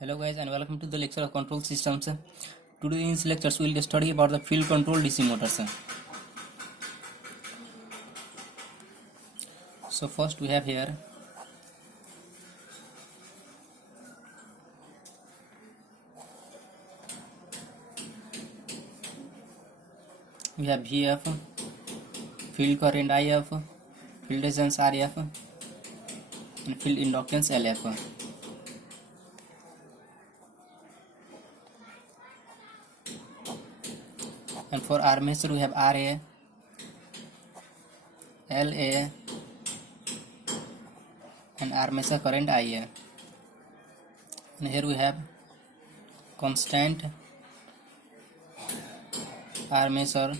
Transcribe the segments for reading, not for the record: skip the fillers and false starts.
Hello guys and welcome to the lecture of control systems. Today in this lecture we will study about the field control DC motors. So first we have here VF, field current IF, field resistance RF and field inductance LF. And for armature we have RA, LA and armature current IA. And here we have constant armature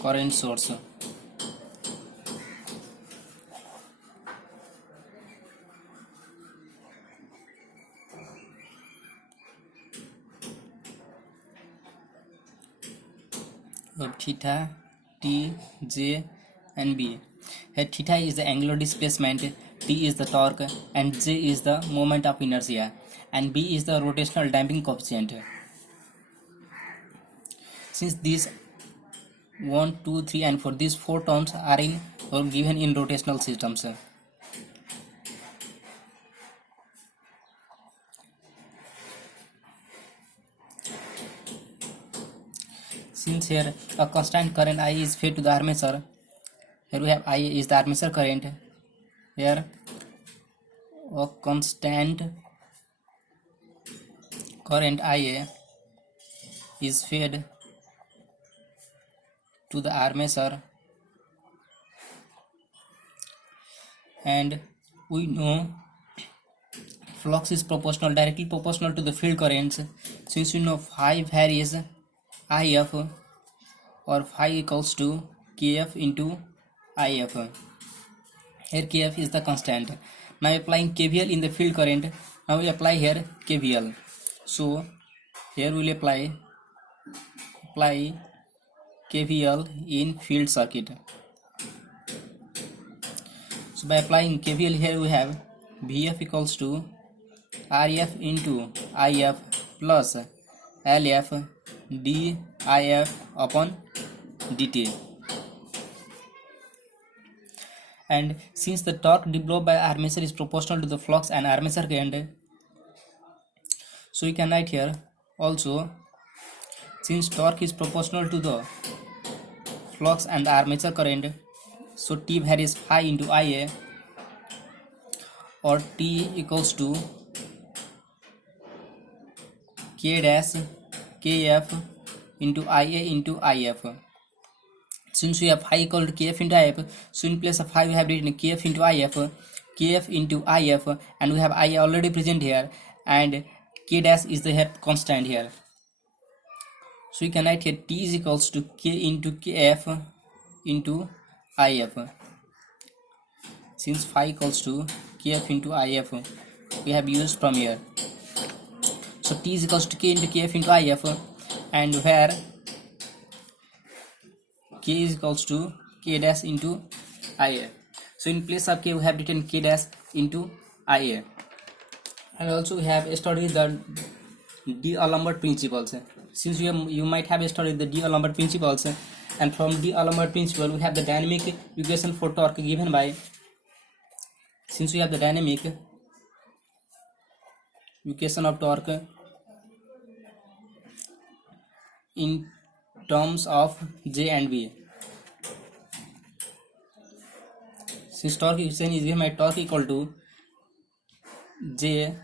current source. Of theta, T, J and B. Here theta is the angular displacement, T is the torque and J is the moment of inertia and B is the rotational damping coefficient. Since these 1, 2, 3 and 4, these 4 terms are given in rotational systems. Since here a constant current I is fed to the armature, here we have I is the armature current. Here a constant current IA is fed to the armature, and we know flux is directly proportional to the field currents. Since we know phi varies IF or phi equals to KF into IF. Here KF is the constant. Now applying KVL in the field current. Now we apply here KVL. So here we will apply KVL in field circuit. So by applying KVL here we have VF equals to RF into IF plus LF DIF upon dt. And since the torque developed by armature is proportional to the flux and armature current, so we can write here also, since torque is proportional to the flux and the armature current, so T varies phi into Ia, or T equals to K dash KF into IA into IF. Since we have phi equal to KF into IF, so in place of phi we have written KF into IF, and we have IA already present here, and K dash is the constant here. So we can write here T is equals to K into KF into IF. Since phi equals to KF into IF, we have used from here. So T is equals to K into KF into IF, and where K is equals to K dash into IA. So in place of K we have written K dash into IA. And also we have studied the D'Alembert principles. Since you might have studied the D'Alembert principles, and from D'Alembert principle we have the dynamic equation for torque given by, since we have the dynamic equation of torque in terms of J and B. Since torque equation is given by torque equal to J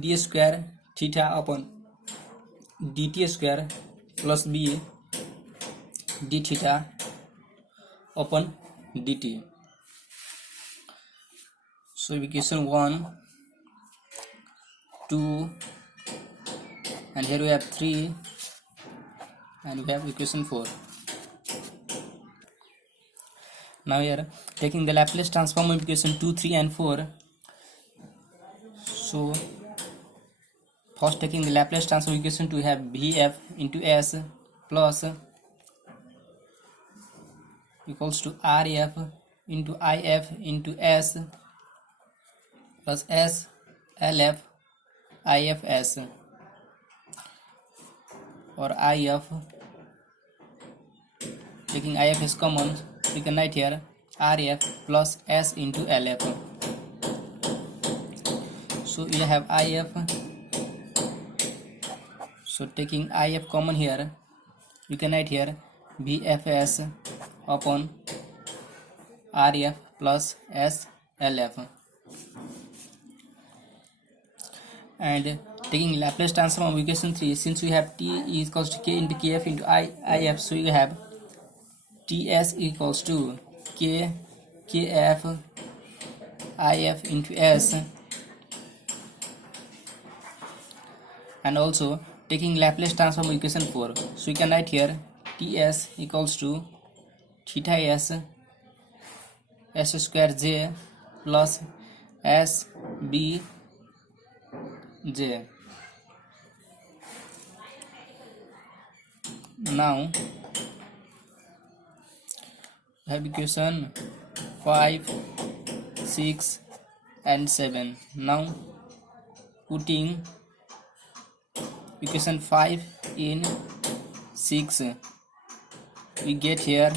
d square theta upon dt square plus B d theta upon dt. So equation 1, 2, and here we have 3, and we have equation 4. Now here taking the Laplace transform of equation 2, 3 and 4. So first taking the Laplace transform equation to have VF into S plus equals to RF into IF into S plus S LF IFS or IF. Taking IF is common, we can write here RF plus S into LF. So you have IF. So taking IF common here, you can write here BFS upon RF plus S LF. And taking Laplace transform of equation 3, since we have T is equals to K into KF into IF, so you have TS equals to K KF IF into S. And also taking Laplace transform of equation 4, so you can write here TS equals to theta S S square J plus S B J. Now we have equation 5, 6 and 7. Now putting equation 5 in 6, we get here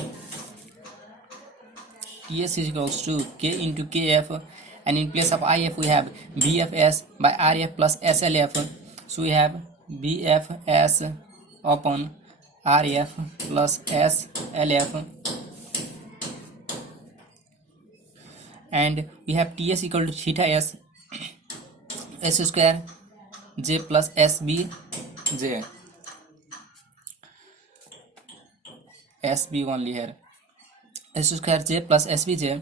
TS is equals to K into KF, and in place of IF we have BFS by RF plus SLF, so we have BFS upon RF plus SLF, and we have TS equal to theta S S square J plus SB J, SB only here, S square J plus SBJ.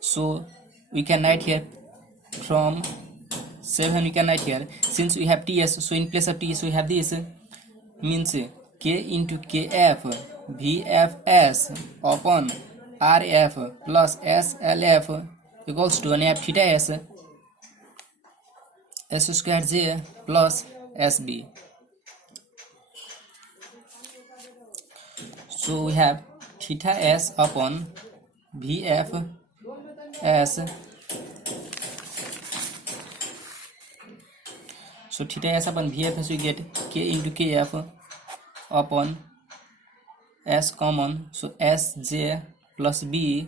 So we can write here from 7, we can write here, since we have TS, so in place of TS we have this, means K into KF BFS upon RF plus SLF equals to, and I have theta S S square J plus SB. So we have theta S upon BF S. So theta S upon BFS we get K into KF upon S common, so SJ plus B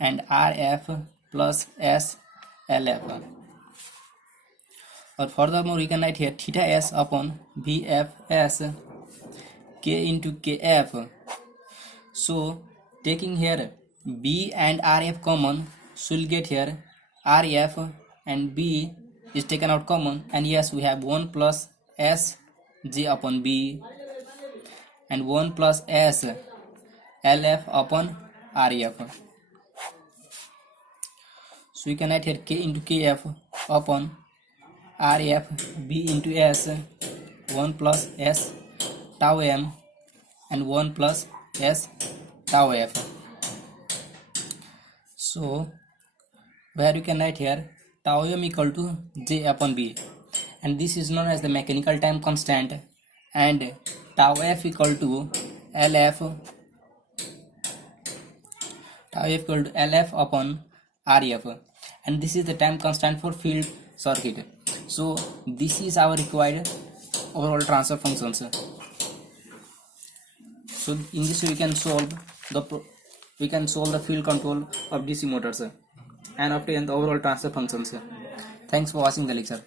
and RF plus SLF. Or furthermore we can write here theta S upon BFS K into KF. So taking here B and RF common, so we'll get here RF and B is taken out common, and yes, we have 1 plus S J upon B and 1 plus S LF upon RF. So we can write here K into KF upon RF B into S, 1 plus S tau M and 1 plus S tau F. So where you can write here tau M equal to J upon B, and this is known as the mechanical time constant, and tau F equal to LF, tau F equal to LF upon RF, and this is the time constant for field circuit. So this is our required overall transfer functions. So in this way we can solve the field control of DC motors and obtain the overall transfer functions. Thanks for watching the lecture.